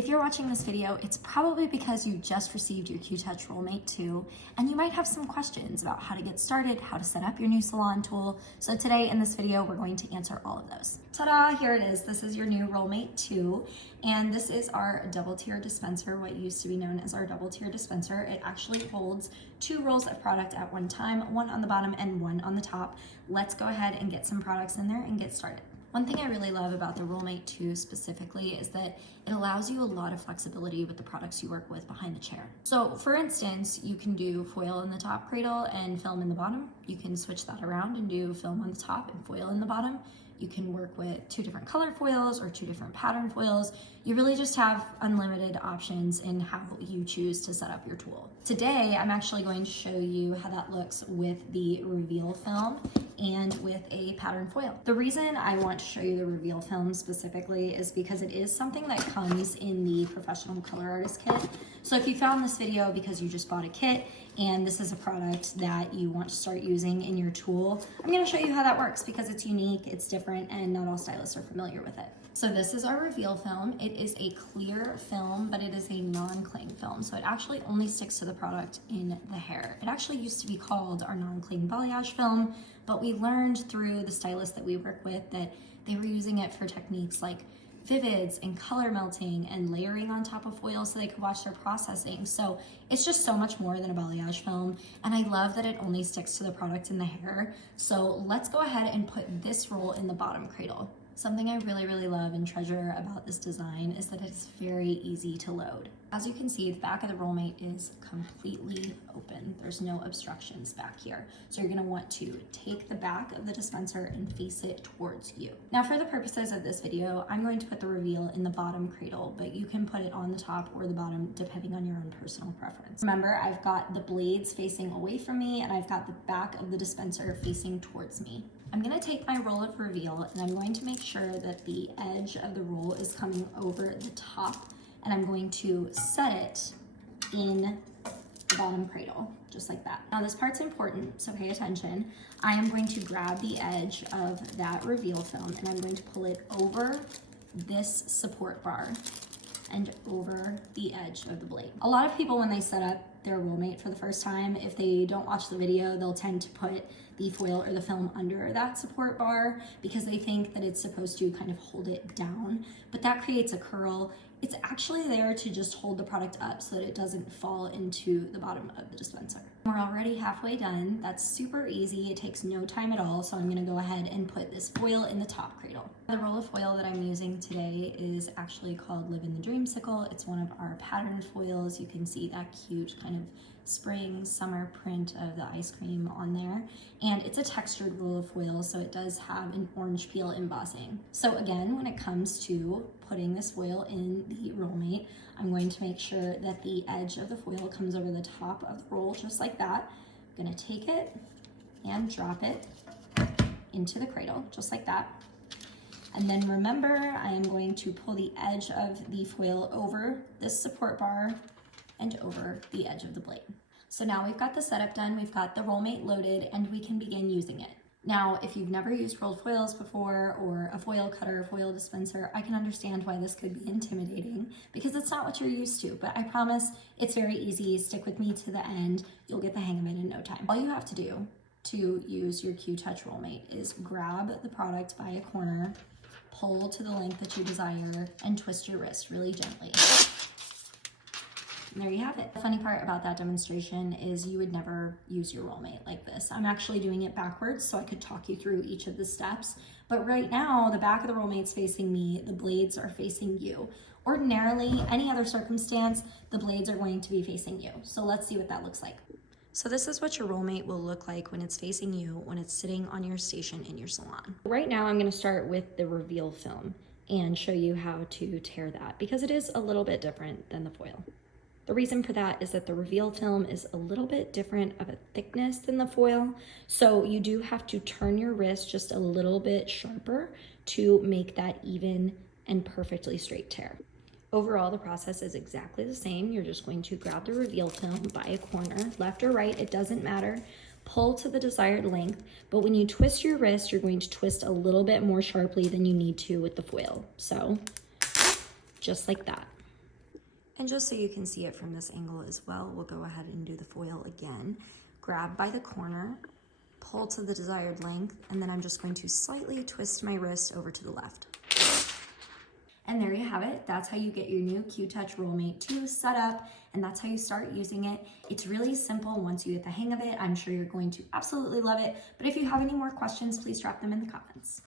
If you're watching this video, it's probably because you just received your QTouch Rollmate 2, and you might have some questions about how to get started, how to set up your new salon tool. So today in this video, we're going to answer all of those. Ta-da, here it is. This is your new Rollmate 2, and this is our double tier dispenser, what used to be known as our double tier dispenser. It actually holds 2 rolls of product at one time, one on the bottom and one on the top. Let's go ahead and get some products in there and get started. One thing I really love about the Rollmate 2 specifically is that it allows you a lot of flexibility with the products you work with behind the chair. So for instance, you can do foil in the top cradle and film in the bottom. You can switch that around and do film on the top and foil in the bottom. You can work with 2 different color foils or 2 different pattern foils. You really just have unlimited options in how you choose to set up your tool. Today, I'm actually going to show you how that looks with the reveal film and with a pattern foil. The reason I want to show you the reveal film specifically is because it is something that comes in the professional color artist kit. So if you found this video because you just bought a kit and this is a product that you want to start using in your tool, I'm going to show you how that works because it's unique, it's different, and not all stylists are familiar with it. So this is our reveal film. It is a clear film, but it is a non-cling film. So it actually only sticks to the product in the hair. It actually used to be called our non-cling balayage film, but we learned through the stylists that we work with that they were using it for techniques like vivids and color melting and layering on top of foil so they could watch their processing. So it's just so much more than a balayage film, and I love that it only sticks to the product in the hair. So let's go ahead and put this roll in the bottom cradle. Something I really love and treasure about this design is that it's very easy to load. As you can see, the back of the Rollmate is completely open. There's no obstructions back here. So you're gonna want to take the back of the dispenser and face it towards you. Now for the purposes of this video, I'm going to put the reveal in the bottom cradle, but you can put it on the top or the bottom depending on your own personal preference. Remember, I've got the blades facing away from me and I've got the back of the dispenser facing towards me. I'm gonna take my roll of reveal and I'm going to make sure that the edge of the roll is coming over the top, and I'm going to set it in the bottom cradle, just like that. Now this part's important, so pay attention. I am going to grab the edge of that reveal film and I'm going to pull it over this support bar and over the edge of the blade. A lot of people, when they set up their Rollmate for the first time, if they don't watch the video, they'll tend to put the foil or the film under that support bar because they think that it's supposed to kind of hold it down, but that creates a curl. It's actually there to just hold the product up so that it doesn't fall into the bottom of the dispenser. We're already halfway done. That's super easy. It takes no time at all. So I'm gonna go ahead and put this foil in the top cradle. The roll of foil that I'm using today is actually called Live in the Dreamsicle. It's one of our patterned foils. You can see that cute kind of spring summer print of the ice cream on there, and it's a textured roll of foil, so it does have an orange peel embossing. So again, when it comes to putting this foil in the Rollmate, I'm going to make sure that the edge of the foil comes over the top of the roll just like that. I'm gonna take it and drop it into the cradle just like that. And then remember, I am going to pull the edge of the foil over this support bar and over the edge of the blade. So now we've got the setup done, we've got the Rollmate loaded, and we can begin using it. Now, if you've never used rolled foils before, or a foil cutter, foil dispenser, I can understand why this could be intimidating because it's not what you're used to, but I promise it's very easy. Stick with me to the end. You'll get the hang of it in no time. All you have to do to use your QTouch Rollmate is grab the product by a corner, pull to the length that you desire, and twist your wrist really gently. And there you have it. The funny part about that demonstration is you would never use your Rollmate like this. I'm actually doing it backwards so I could talk you through each of the steps. But right now, the back of the Rollmate's facing me, the blades are facing you. Ordinarily, any other circumstance, the blades are going to be facing you. So let's see what that looks like. So this is what your Rollmate will look like when it's facing you, when it's sitting on your station in your salon. Right now, I'm gonna start with the reveal film and show you how to tear that because it is a little bit different than the foil. The reason for that is that the reveal film is a little bit different of a thickness than the foil, so you do have to turn your wrist just a little bit sharper to make that even and perfectly straight tear. Overall, the process is exactly the same. You're just going to grab the reveal film by a corner, left or right, it doesn't matter. Pull to the desired length, but when you twist your wrist, you're going to twist a little bit more sharply than you need to with the foil. So, just like that. And just so you can see it from this angle as well, we'll go ahead and do the foil again. Grab by the corner, pull to the desired length, and then I'm just going to slightly twist my wrist over to the left. And there you have it. That's how you get your new QTouch Rollmate 2 set up, and that's how you start using it. It's really simple once you get the hang of it. I'm sure you're going to absolutely love it. But if you have any more questions, please drop them in the comments.